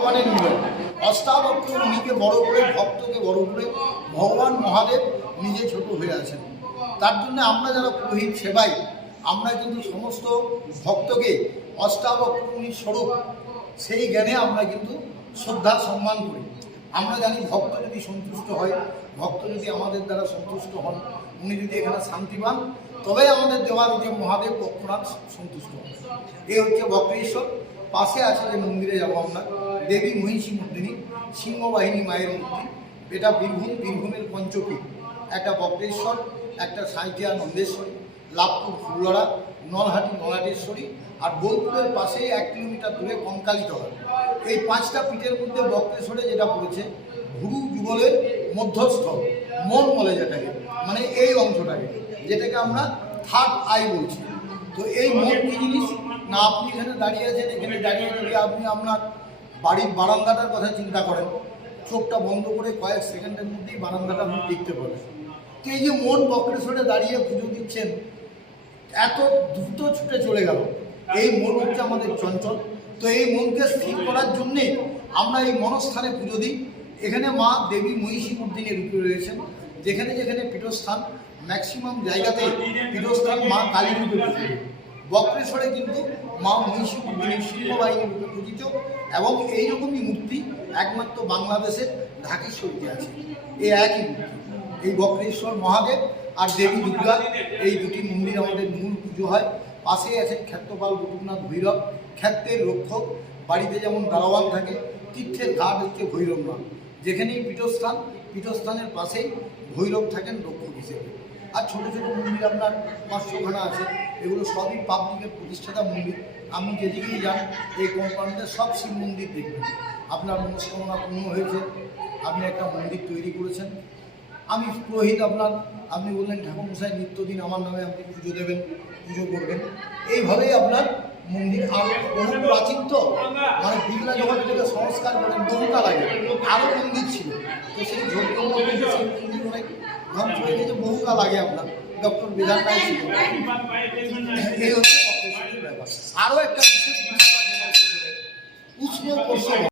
ভগবানের মিলন। অষ্টাবক্র মুনিকে বড় করে, ভক্তকে বড় করে ভগবান মহাদেব নিজে ছোট হয়ে আছেন। তার জন্য আমরা যারা পুরোহিত সেবাই, আমরা কিন্তু সমস্ত ভক্তকে অষ্টাবক্র মুনির স্বরূপ সেই জ্ঞানে আমরা কিন্তু শ্রদ্ধা সম্মান করি। আমরা জানি ভক্ত যদি সন্তুষ্ট হয়, ভক্ত যদি আমাদের দ্বারা সন্তুষ্ট হন, উনি যদি এখানে শান্তি পান, তবেই আমাদের দেওয়ার যে মহাদেব বক্রনাথ সন্তুষ্ট হন। এই হচ্ছে বক্রেশ্বর। পাশে আছে যে মন্দিরে যাবো আমরা, দেবী মহিষী মর্দিনী সিংহবাহিনী মায়ের মূর্তি। এটা বীরভূমের পঞ্চপীঠ। একটা বক্রেশ্বর, একটা সাঁইথিয়া নন্দেশ্বরী, লাভপুর ফুলড়া, নলহাটি নলাটেশ্বরী, আর বোলপুরের পাশেই 1 কিলোমিটার দূরে কঙ্কালীতলা। এই 5টা পীঠের মধ্যে বক্রেশ্বরে যেটা পড়েছে ভুরু যুগলের মধ্যস্থ মন বলে যেটাকে, মানে এই অংশটাকে, যেটাকে আমরা থার্ড আই বলছি। তো এই মন কি জিনিস না, আপনি এখানে দাঁড়িয়ে আছেন, এখানে দাঁড়িয়ে যদি আপনি আপনার বাড়ির বারান্দাটার কথা চিন্তা করেন, চোখটা বন্ধ করে কয়েক সেকেন্ডের মধ্যেই বারান্দাটা আপনি দেখতে পাবেন। তো এই যে মন বক্রেশ্বরে দাঁড়িয়ে পুজো দিচ্ছেন, এত দ্রুত ছুটে চলে গেল, এই মন হচ্ছে আমাদের চঞ্চল। তো এই মনকে স্থির করার জন্যে আমরা এই মনস্থানে পুজো দিই। এখানে মা দেবী মহিষী মর্দিনী রূপে রয়েছেন। যেখানে যেখানে পীঠস্থান, ম্যাক্সিমাম জায়গাতে পীঠস্থান মা কালী রূপে পূজিত। বক্রেশ্বরে কিন্তু মা মহিষী মর্দিনী সিংহবাহিনী রূপে পূজিত, এবং এইরকমই মূর্তি একমাত্র বাংলাদেশের ঢাকেশ্বরীতে আছে। এই একই মূর্তি, এই বক্রেশ্বর মহাদেব আর দেবী দুর্গা, এই দুটি মন্দির আমাদের মূল পুজো হয়। পাশেই আছেন ক্ষেত্রপাল গোপীনাথ ভৈরব, ক্ষেত্রের রক্ষক। বাড়িতে যেমন দারোয়ান থাকে, তীর্থের ঘাট হচ্ছে ভৈরবনাথ। যেখানেই পীঠস্থান, পীঠস্থানের পাশেই ভৈরব থাকেন রক্ষক হিসেবে। আর ছোটো ছোটো মন্দির আপনার 500খানা আছে। এগুলো সবই পাবলিকের প্রতিষ্ঠাতা মন্দির। আপনি যেদিকেই যান এই কম্পাউন্ডে সব শিব মন্দির দেখবেন। আপনার মনস্কামনা পূর্ণ হয়েছে, আপনি একটা মন্দির তৈরি করেছেন। আমি পুরোহিত আপনার, আপনি বললেন ঠাকুরমশাই নিত্যদিন আমার নামে আপনি পুজো দেবেন, পুজো করবেন। এইভাবেই আপনার মন্দির। আর বহু প্রাচীন তো, মানে বিড়লা যখন এটাকে সংস্কার করেন বহুকাল আগে আরও মন্দির ছিল। তো সেই যজ্ঞ মন্দির, সেই মন্দির অনেক ধ্বংস হয়ে গেছে বহুকাল আগে। আপনার ডক্টর বিধান রায় ছিল। এই হচ্ছে ব্যাপার। আরও একটা বিশেষ উষ্ণ